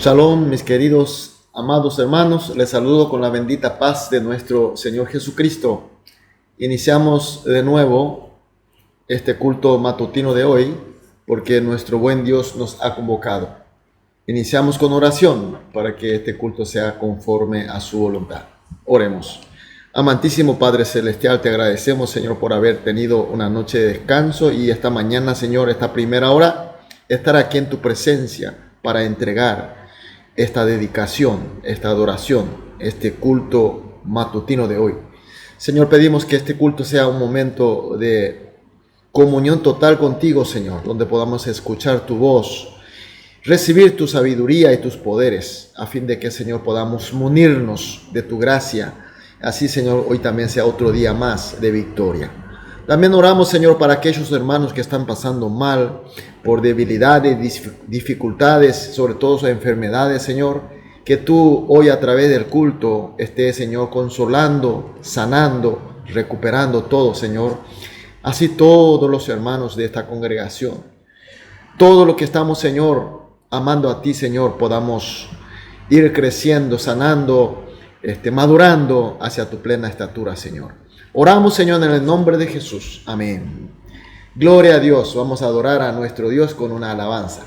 Shalom, mis queridos, amados hermanos, les saludo con la bendita paz de nuestro Señor Jesucristo. Iniciamos de nuevo este culto matutino de hoy porque nuestro buen Dios nos ha convocado. Iniciamos con oración para que este culto sea conforme a su voluntad. Oremos. Amantísimo Padre Celestial, te agradecemos, Señor, por haber tenido una noche de descanso y esta mañana, Señor, esta primera hora, estar aquí en tu presencia para entregar esta dedicación, esta adoración, este culto matutino de hoy. Señor, pedimos que este culto sea un momento de comunión total contigo, Señor, donde podamos escuchar tu voz, recibir tu sabiduría y tus poderes, a fin de que, Señor, podamos munirnos de tu gracia. Así, Señor, hoy también sea otro día más de victoria. También oramos, Señor, para aquellos hermanos que están pasando mal por debilidades, dificultades, sobre todo enfermedades, Señor, que tú hoy a través del culto estés, Señor, consolando, sanando, recuperando todo, Señor. Así todos los hermanos de esta congregación, todo lo que estamos, Señor, amando a ti, Señor, podamos ir creciendo, sanando, madurando hacia tu plena estatura, Señor. Oramos, Señor, en el nombre de Jesús. Amén. Gloria a Dios. Vamos a adorar a nuestro Dios con una alabanza.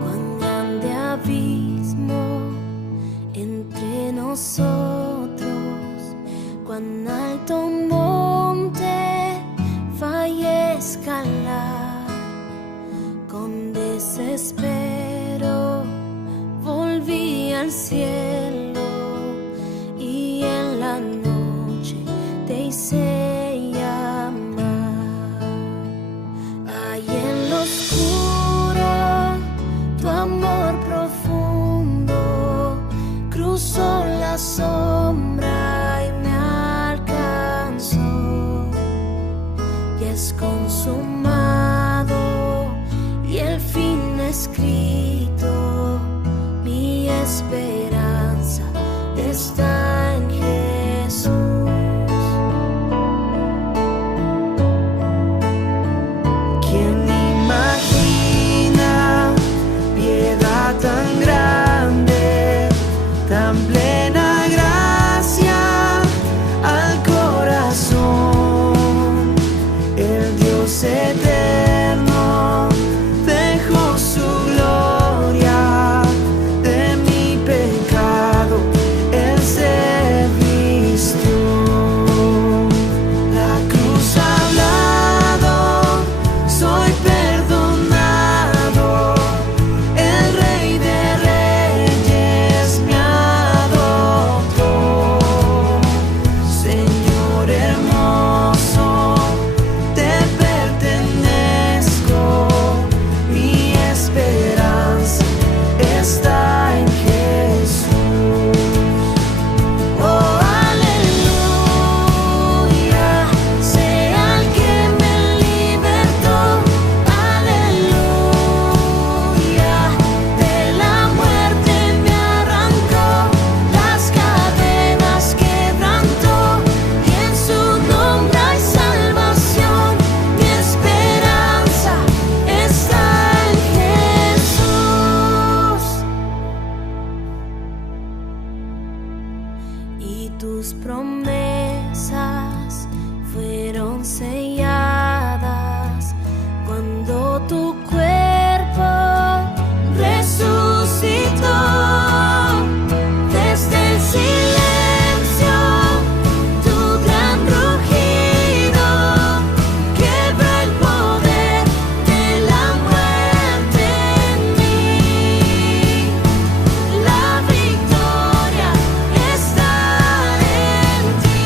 Cuán grande abismo entre nosotros, cuán alto monte falla escalar, con desespero volví al cielo y en la noche te hice llamar. Ahí en lo oscuro tu amor profundo cruzó la sombra y me alcanzó. Y es consumado y el fin escrito. Mi esperanza está en Jesús. ¿Quién imagina piedad tan grande, tan plena gracia al corazón? El Dios eterno dejó su gloria. Él se vistió. La cruz ha hablado, soy perdonado. El Rey de Reyes me adoptó. Señor hermoso, te pertenezco. Mi esperanza está en Jesús. Oh, aleluya, sea el que me libertó. Aleluya, de la muerte me arrancó, las cadenas quebrantó, y en su nombre hay salvación. Mi esperanza está en Jesús. Y tus promesas fueron selladas cuando tu cuerpo resucitó. Desde el silencio, tu gran rugido quebra el poder de la muerte en mí. La victoria está en ti.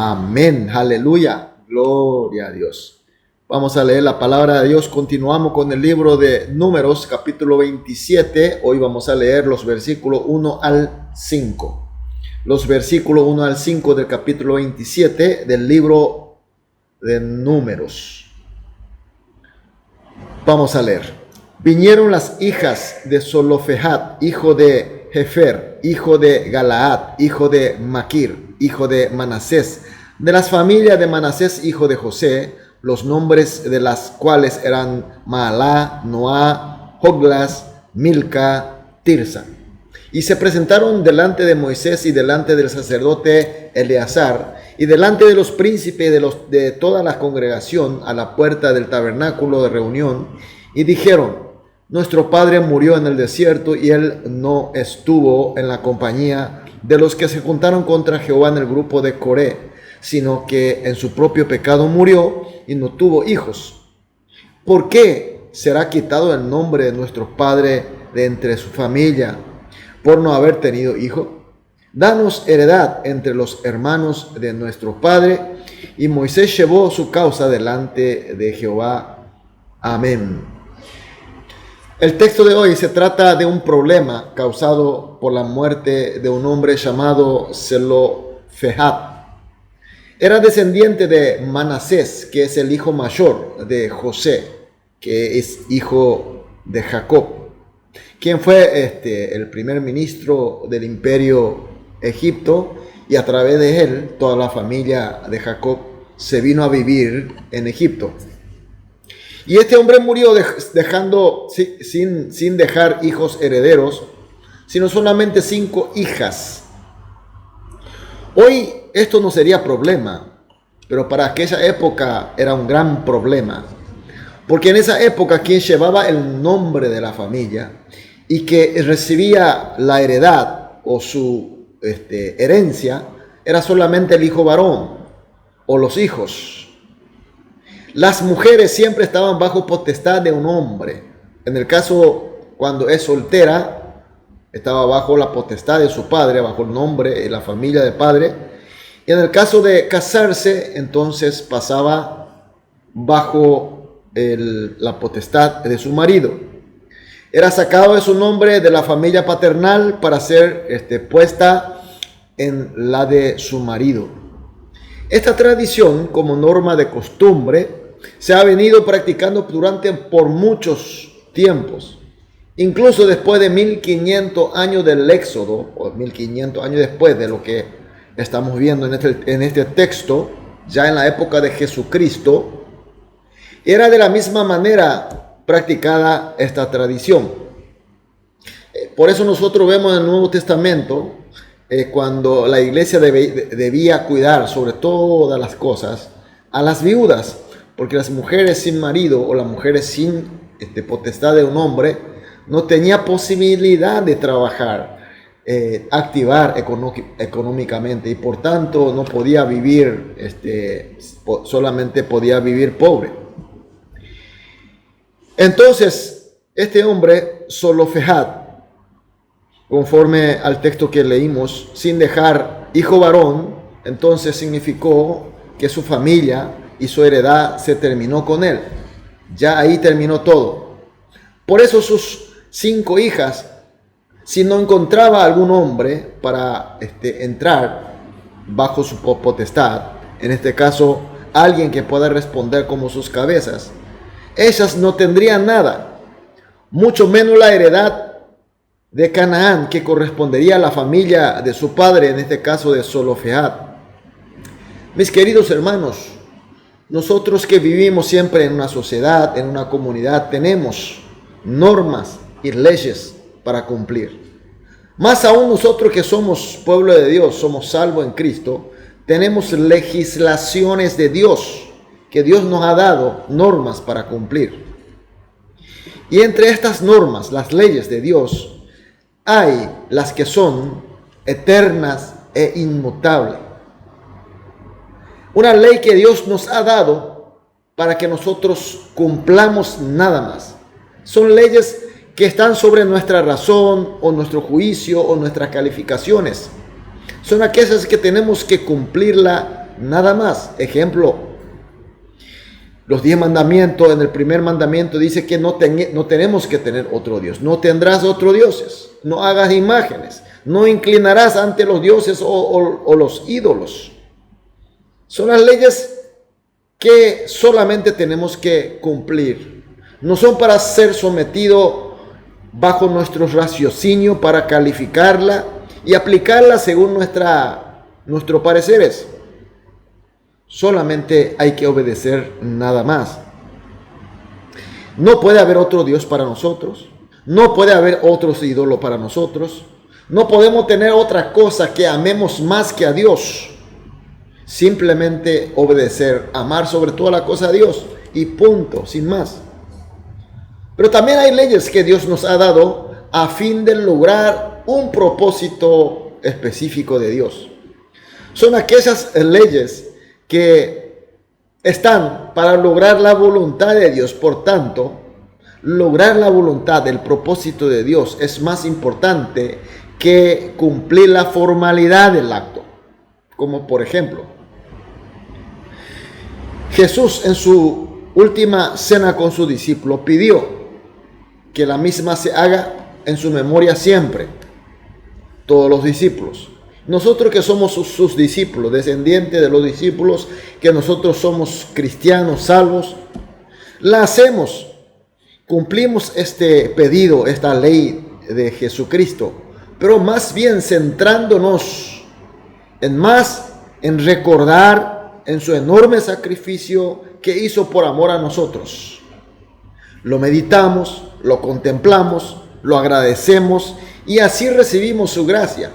Amén. Aleluya. Gloria a Dios. Vamos a leer la palabra de Dios. Continuamos con el libro de Números, capítulo 27. Hoy vamos a leer los versículos 1 al 5. Los versículos 1 al 5 del capítulo 27 del libro de Números. Vamos a leer. Vinieron las hijas de Zelofehad, hijo de Jefer, hijo de Galaad, hijo de Maquir, hijo de Manasés, de las familias de Manasés, hijo de José, los nombres de las cuales eran Maalá, Noá, Hoglas, Milca, Tirsa. Y se presentaron delante de Moisés y delante del sacerdote Eleazar y delante de los príncipes de toda la congregación a la puerta del tabernáculo de reunión, y dijeron: nuestro padre murió en el desierto y él no estuvo en la compañía de los que se juntaron contra Jehová en el grupo de Coré, sino que en su propio pecado murió y no tuvo hijos. ¿Por qué será quitado el nombre de nuestro padre de entre su familia por no haber tenido hijo? Danos heredad entre los hermanos de nuestro padre. Y Moisés llevó su causa delante de Jehová. Amén. El texto de hoy se trata de un problema causado por la muerte de un hombre llamado Zelofehad. Era descendiente de Manasés, que es el hijo mayor de José, que es hijo de Jacob, quien fue el primer ministro del imperio Egipto, y a través de él toda la familia de Jacob se vino a vivir en Egipto. Y este hombre murió dejando sin dejar hijos herederos, sino solamente 5 hijas. Hoy esto no sería problema, pero para aquella época era un gran problema, porque en esa época quien llevaba el nombre de la familia y que recibía la heredad o su herencia era solamente el hijo varón o los hijos. Las mujeres siempre estaban bajo potestad de un hombre. En el caso cuando es soltera, estaba bajo la potestad de su padre, bajo el nombre y la familia del padre. Y en el caso de casarse, entonces pasaba bajo la potestad de su marido. Era sacado de su nombre de la familia paternal para ser puesta en la de su marido. Esta tradición, como norma de costumbre, se ha venido practicando por muchos tiempos. Incluso después de 1500 años del Éxodo, o 1500 años después de lo que estamos viendo en este texto, ya en la época de Jesucristo, era de la misma manera practicada esta tradición. Por eso nosotros vemos en el Nuevo Testamento, cuando la iglesia debía cuidar sobre todas las cosas a las viudas, porque las mujeres sin marido o las mujeres sin potestad de un hombre no tenía posibilidad de trabajar, activar económicamente, y por tanto no podía vivir, solamente podía vivir pobre. Entonces, este hombre, Zelofehad, conforme al texto que leímos, sin dejar hijo varón, entonces significó que su familia y su heredad se terminó con él. Ya ahí terminó todo. Por eso sus 5 hijas, si no encontraba algún hombre para entrar bajo su potestad, en este caso alguien que pueda responder como sus cabezas, ellas no tendrían nada, mucho menos la heredad de Canaán, que correspondería a la familia de su padre, en este caso de Zelofehad. Mis queridos hermanos, nosotros que vivimos siempre en una sociedad, en una comunidad, tenemos normas y leyes para cumplir. Más aún nosotros que somos pueblo de Dios, somos salvos en Cristo, tenemos legislaciones de Dios, que Dios nos ha dado normas para cumplir. Y entre estas normas, las leyes de Dios, hay las que son eternas e inmutables. Una ley que Dios nos ha dado para que nosotros cumplamos nada más. Son leyes que están sobre nuestra razón o nuestro juicio o nuestras calificaciones. Son aquellas que tenemos que cumplirla nada más. Ejemplo, los 10 mandamientos, en el primer mandamiento dice que no tenemos que tener otro Dios. No tendrás otros dioses, no hagas imágenes, no inclinarás ante los dioses o los ídolos. Son las leyes que solamente tenemos que cumplir. No son para ser sometidos bajo nuestro raciocinio, para calificarla y aplicarla según nuestros pareceres. Solamente hay que obedecer, nada más. No puede haber otro Dios para nosotros. No puede haber otros ídolos para nosotros. No podemos tener otra cosa que amemos más que a Dios. Simplemente obedecer, amar sobre toda la cosa a Dios y punto, sin más. Pero también hay leyes que Dios nos ha dado a fin de lograr un propósito específico de Dios. Son aquellas leyes que están para lograr la voluntad de Dios. Por tanto, lograr la voluntad del propósito de Dios es más importante que cumplir la formalidad del acto. Como por ejemplo, Jesús en su última cena con su discípulo pidió que la misma se haga en su memoria siempre, todos los discípulos. Nosotros que somos sus discípulos, descendientes de los discípulos, que nosotros somos cristianos salvos, la hacemos, cumplimos este pedido, esta ley de Jesucristo, pero más bien centrándonos en recordar en su enorme sacrificio que hizo por amor a nosotros. Lo meditamos, lo contemplamos, lo agradecemos y así recibimos su gracia.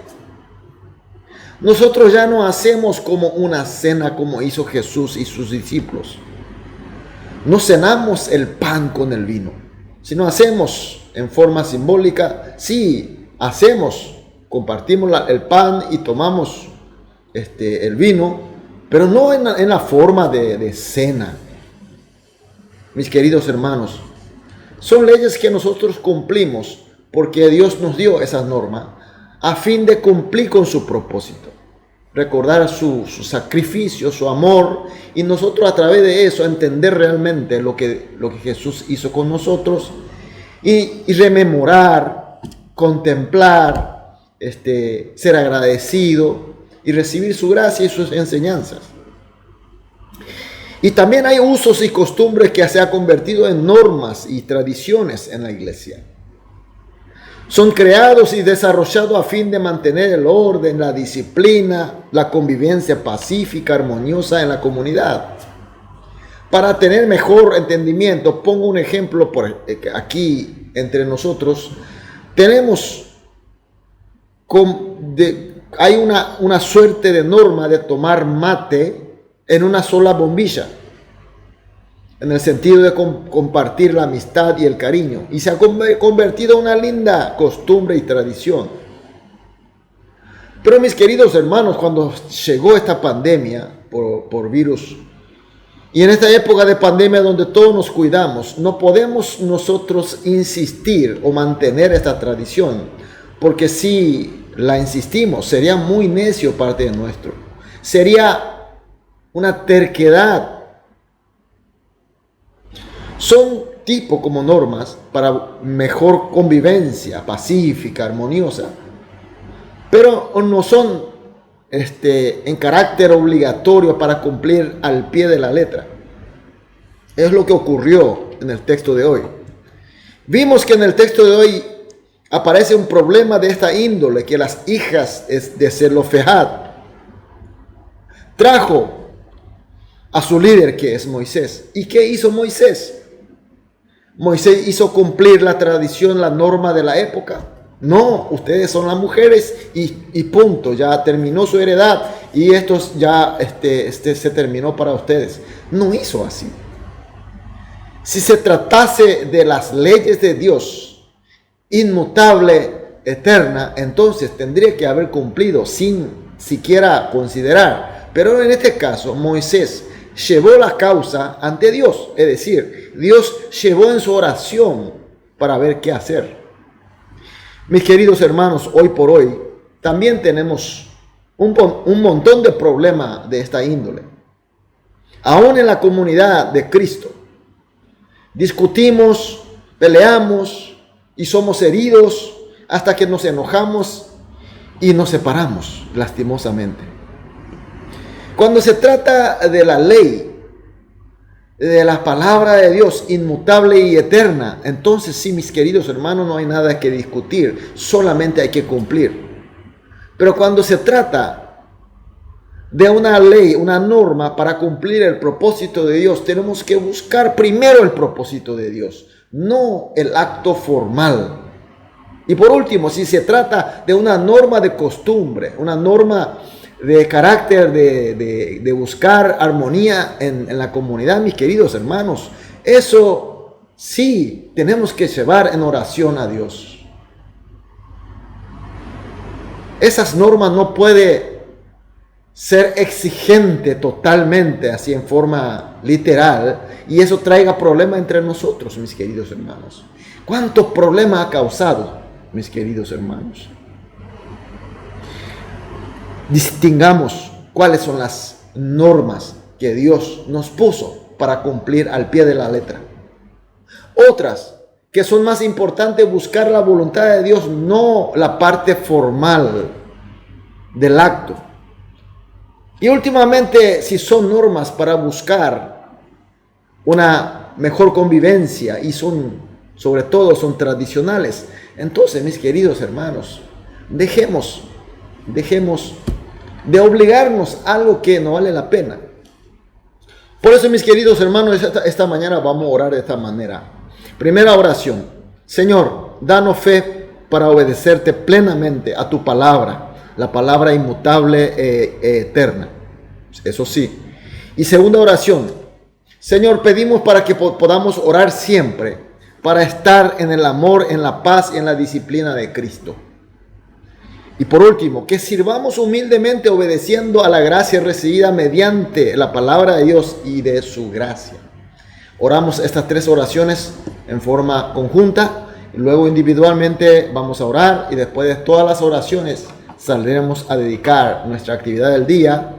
Nosotros ya no hacemos como una cena como hizo Jesús y sus discípulos. No cenamos el pan con el vino, sino hacemos en forma simbólica, sí, compartimos el pan y tomamos el vino, pero no en la forma de cena. Mis queridos hermanos, son leyes que nosotros cumplimos porque Dios nos dio esa norma a fin de cumplir con su propósito. Recordar su sacrificio, su amor, y nosotros a través de eso entender realmente lo que Jesús hizo con nosotros y rememorar, contemplar, ser agradecido y recibir su gracia y sus enseñanzas. Y también hay usos y costumbres que se han convertido en normas y tradiciones en la iglesia. Son creados y desarrollados a fin de mantener el orden, la disciplina, la convivencia pacífica, armoniosa en la comunidad. Para tener mejor entendimiento, pongo un ejemplo aquí entre nosotros. Hay una suerte de norma de tomar mate en una sola bombilla, en el sentido de compartir la amistad y el cariño, y se ha convertido en una linda costumbre y tradición. Pero mis queridos hermanos, cuando llegó esta pandemia por virus, y en esta época de pandemia donde todos nos cuidamos, no podemos nosotros insistir o mantener esta tradición, porque si la insistimos sería muy necio parte de nuestro, sería una terquedad. Son tipo como normas para mejor convivencia pacífica, armoniosa, pero no son en carácter obligatorio para cumplir al pie de la letra. Es lo que ocurrió en el texto de hoy. Vimos que en el texto de hoy aparece un problema de esta índole, que las hijas de Zelofehad trajo a su líder, que es Moisés. ¿Y qué hizo Moisés? Moisés hizo cumplir la tradición, la norma de la época. No, ustedes son las mujeres y punto, ya terminó su heredad y esto ya se terminó para ustedes. No hizo así. Si se tratase de las leyes de Dios, inmutable, eterna, entonces tendría que haber cumplido sin siquiera considerar. Pero en este caso, Moisés llevó la causa ante Dios, es decir, Dios llevó en su oración para ver qué hacer. Mis queridos hermanos, hoy por hoy también tenemos un montón de problemas de esta índole. Aún en la comunidad de Cristo, discutimos, peleamos y somos heridos hasta que nos enojamos y nos separamos, lastimosamente. Cuando se trata de la ley, de la palabra de Dios inmutable y eterna, entonces sí, mis queridos hermanos, no hay nada que discutir, solamente hay que cumplir. Pero cuando se trata de una ley, una norma para cumplir el propósito de Dios, tenemos que buscar primero el propósito de Dios, no el acto formal. Y por último, si se trata de una norma de costumbre, una norma de carácter de buscar armonía en la comunidad, mis queridos hermanos, eso sí tenemos que llevar en oración a Dios. Esas normas no puede ser exigente totalmente, así en forma literal, y eso traiga problemas entre nosotros, mis queridos hermanos. ¿Cuántos problemas ha causado, mis queridos hermanos? Distingamos cuáles son las normas que Dios nos puso para cumplir al pie de la letra. Otras que son más importantes, buscar la voluntad de Dios, no la parte formal del acto. Y últimamente, si son normas para buscar una mejor convivencia y sobre todo son tradicionales, entonces, mis queridos hermanos, dejemos de obligarnos a algo que no vale la pena. Por eso, mis queridos hermanos, esta mañana vamos a orar de esta manera. Primera oración: Señor, danos fe para obedecerte plenamente a tu palabra, la palabra inmutable eterna. Eso sí. Y segunda oración: Señor, pedimos para que podamos orar siempre, para estar en el amor, en la paz y en la disciplina de Cristo. Y por último, que sirvamos humildemente obedeciendo a la gracia recibida mediante la palabra de Dios y de su gracia. Oramos estas tres oraciones en forma conjunta, y luego individualmente vamos a orar, y después de todas las oraciones saldremos a dedicar nuestra actividad del día,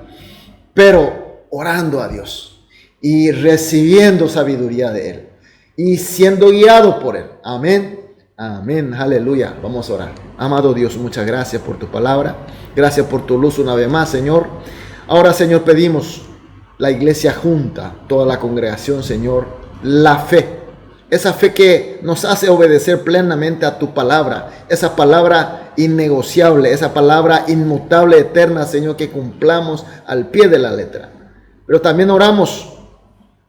pero orando a Dios y recibiendo sabiduría de Él y siendo guiado por Él. Amén. Amén, aleluya. Vamos a orar. Amado Dios, muchas gracias por tu palabra. Gracias por tu luz una vez más, Señor. Ahora, Señor, pedimos la iglesia junta, toda la congregación, Señor, la fe. Esa fe que nos hace obedecer plenamente a tu palabra. Esa palabra innegociable, esa palabra inmutable, eterna, Señor, que cumplamos al pie de la letra. Pero también oramos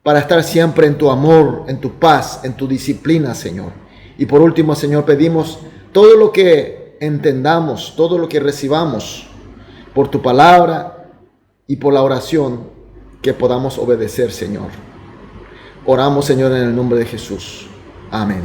para estar siempre en tu amor, en tu paz, en tu disciplina, Señor. Y por último, Señor, pedimos todo lo que entendamos, todo lo que recibamos por tu palabra y por la oración, que podamos obedecer, Señor. Oramos, Señor, en el nombre de Jesús. Amén.